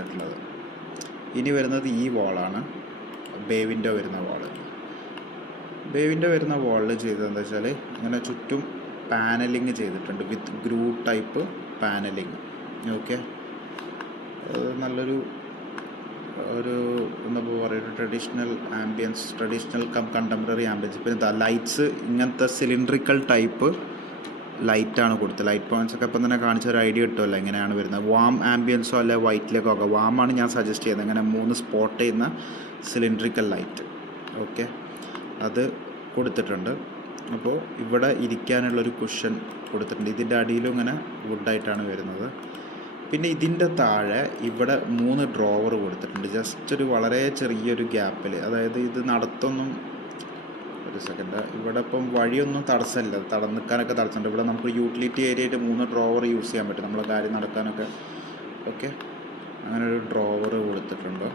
ചെയ്തിട്ടുള്ളത്. ഇനി വരുന്നത് ഈ വാളാണ്, ബേ വിൻഡോ വരുന്ന വാൾ. ബേ വിൻഡോ വരുന്ന വാളിൽ ചെയ്തതെന്താ വെച്ചാൽ ഇങ്ങനെ ചുറ്റും പാനലിങ് ചെയ്തിട്ടുണ്ട് വിത്ത് ഗ്രൂ ടൈപ്പ് പാനലിങ്. ഓക്കെ, നല്ലൊരു എന്താ പറയുക, traditional ambience, traditional contemporary ambience. പിന്നെ ലൈറ്റ്സ് ഇങ്ങനത്തെ സിലിണ്ട്രിക്കൽ ടൈപ്പ് ലൈറ്റാണ് കൊടുത്തത്. ലൈറ്റ് പോയിൻറ്റ്സ് ഒക്കെ ഇപ്പം തന്നെ കാണിച്ച ഒരു ഐഡിയ കിട്ടുമല്ലോ എങ്ങനെയാണ് വരുന്നത്. വാം ആംബിയൻസോ അല്ലെ വൈറ്റിലേക്കൊക്കെ. വാമാണ് ഞാൻ സജസ്റ്റ് ചെയ്യുന്നത്, ഇങ്ങനെ 3 സ്പോട്ട് ചെയ്യുന്ന സിലിണ്ട്രിക്കൽ ലൈറ്റ്. ഓക്കെ, അത് കൊടുത്തിട്ടുണ്ട്. അപ്പോൾ ഇവിടെ ഇരിക്കാനുള്ളൊരു കുഷൻ കൊടുത്തിട്ടുണ്ട്. ഇതിൻ്റെ അടിയിലും ഇങ്ങനെ വുഡായിട്ടാണ് വരുന്നത്. പിന്നെ ഇതിൻ്റെ താഴെ ഇവിടെ 3 ഡ്രോവർ കൊടുത്തിട്ടുണ്ട്, ജസ്റ്റ് ഒരു വളരെ ചെറിയൊരു ഗ്യാപ്പിൽ. അതായത് ഇത് നടത്തൊന്നും, ഒരു സെക്കൻഡ്, ഇവിടെ ഇപ്പം വഴിയൊന്നും തടസ്സമില്ല, നിൽക്കാനൊക്കെ തടസ്സമുണ്ട്. ഇവിടെ നമുക്ക് യൂട്ടിലിറ്റി ഏരിയയിൽ 3 ഡ്രോവർ യൂസ് ചെയ്യാൻ പറ്റും നമ്മളെ കാര്യം നടക്കാനൊക്കെ. ഓക്കെ, അങ്ങനെ ഒരു ഡ്രോവർ കൊടുത്തിട്ടുണ്ട്.